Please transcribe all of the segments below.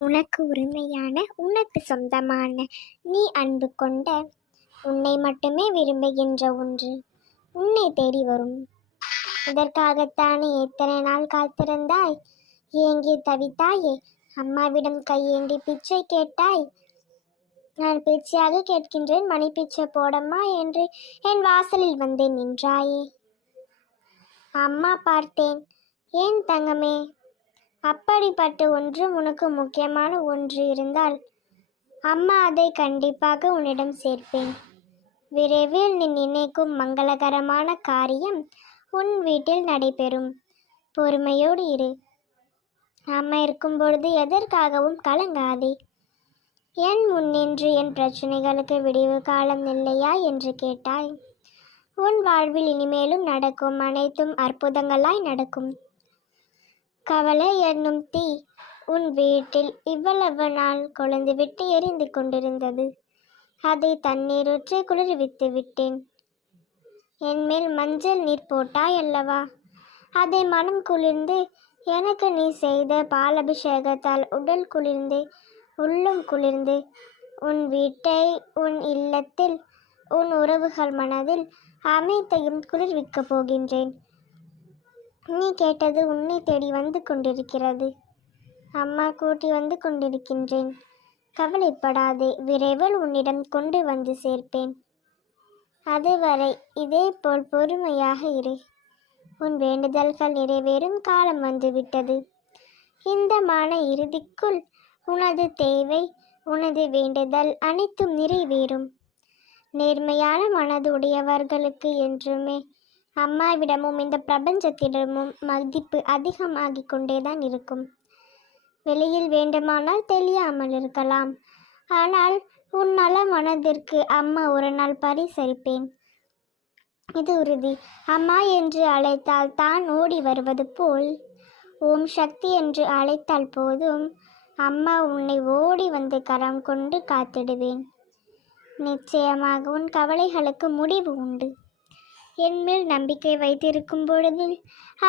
உனக்கு உரிமையான உனக்கு சொந்தமான நீ அன்பு கொண்ட உன்னை மட்டுமே விரும்புகின்ற ஒன்று உன்னை தேடி வரும். இதற்காகத்தானே எத்தனை நாள் காத்திருந்தாய்? ஏங்கி தவித்தாயே அம்மாவிடம் கையேந்தி பிச்சை கேட்டாய். நான் பேச்சியாக கேட்கின்றேன் மணி பிச்சை போடம்மா என்று என் வாசலில் வந்து நின்றாயே. அம்மா பார்த்தேன் ஏன் தங்கமே அப்படிப்பட்ட ஒன்று உனக்கு முக்கியமான ஒன்று இருந்தால் அம்மா அதை கண்டிப்பாக உன்னிடம் சேர்ப்பேன். விரைவில் நீ நினைக்கும் மங்களகரமான காரியம் உன் வீட்டில் நடைபெறும். பொறுமையோடு இரு. அம்மா இருக்கும் பொழுது எதற்காகவும் கலங்காதே. என் முன்னின்று என் பிரச்சனைகளுக்கு விடிவு காலம் இல்லையா என்று கேட்டாய். உன் வாழ்வில் இனிமேலும் நடக்கும் அனைத்தும் அற்புதங்களாய் நடக்கும். கவலை என்னும் தீ உன் வீட்டில் இவ்வளவு நாள் கொழுந்துவிட்டு எரிந்து கொண்டிருந்தது. அதை தண்ணீரூற்றி குளிர்வித்து விட்டேன். என்மேல் மஞ்சள் நீர் போட்டாய் அல்லவா? அதை மனம் குளிர்ந்து எனக்கு நீ செய்த பாலபிஷேகத்தால் உடல் குளிர்ந்து உள்ளம் குளிர்ந்து உன் வீட்டை உன் இல்லத்தில் உன் உறவுகள் மனதில் அமைத்தையும் குளிர்விக்கப் போகின்றேன். நீ கேட்டது உன்னை தேடி வந்து கொண்டிருக்கிறது. அம்மா கூட்டி வந்து கொண்டிருக்கின்றேன். கவலைப்படாதே விரைவில் உன்னிடம் கொண்டு வந்து சேர்ப்பேன். அதுவரை இதேபோல் பொறுமையாக இரு. உன் வேண்டுதல்கள் நிறைவேறும் காலம் வந்துவிட்டது. இந்த மான இறுதிக்குள் உனது தேவை உனது வேண்டுதல் அனைத்தும் நிறைவேறும். நேர்மையான மனது உடையவர்களுக்கு என்றுமே அம்மாவிடமும் இந்த பிரபஞ்சத்திடமும் மதிப்பு அதிகமாகிக் கொண்டேதான் இருக்கும். வெளியில் வேண்டுமானால் தெரியாமல் இருக்கலாம். ஆனால் உன் நல மனதிற்கு அம்மா ஒரு நாள் பரிசளிப்பேன். இது உறுதி. அம்மா என்று அழைத்தால் தான் ஓடி வருவது போல். ஓம் சக்தி என்று அழைத்தால் போதும். அம்மா உன்னை ஓடி வந்து கரம் கொண்டு காத்திடுவேன். நிச்சயமாக உன் கவலைகளுக்கு முடிவு உண்டு. என்மேல் நம்பிக்கை வைத்திருக்கும் பொழுது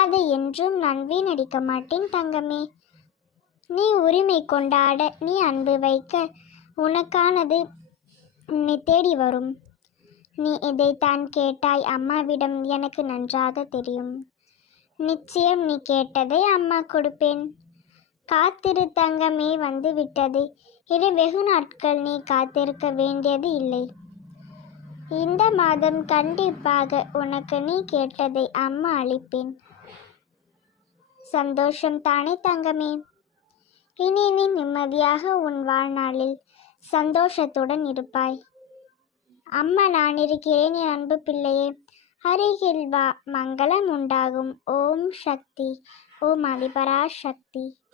அதை என்றும் நான் வீணடிக்க மாட்டேன் தங்கமே. நீ உரிமை கொண்டாட நீ அன்பு வைக்க உனக்கானது உன்னை தேடி வரும். நீ இதைத்தான் கேட்டாய் அம்மாவிடம் எனக்கு நன்றாக தெரியும். நிச்சயம் நீ கேட்டதை அம்மா கொடுப்பேன். காத்திரு தங்கமே வந்து விட்டது இனி வெகு நாட்கள் நீ காத்திருக்க வேண்டியது இல்லை. இந்த மாதம் கண்டிப்பாக உனக்கு நீ கேட்டதை அம்மா அளிப்பேன். சந்தோஷம் தானே தங்கமே. இனி நீ நிம்மதியாக உன் வாழ்நாளில் சந்தோஷத்துடன் இருப்பாய். அம்மா நான் இருக்கிறேன் என் அன்பு பிள்ளையே. அருகில் வா மங்களம் உண்டாகும். ஓம் சக்தி. ஓம் அதிபரா சக்தி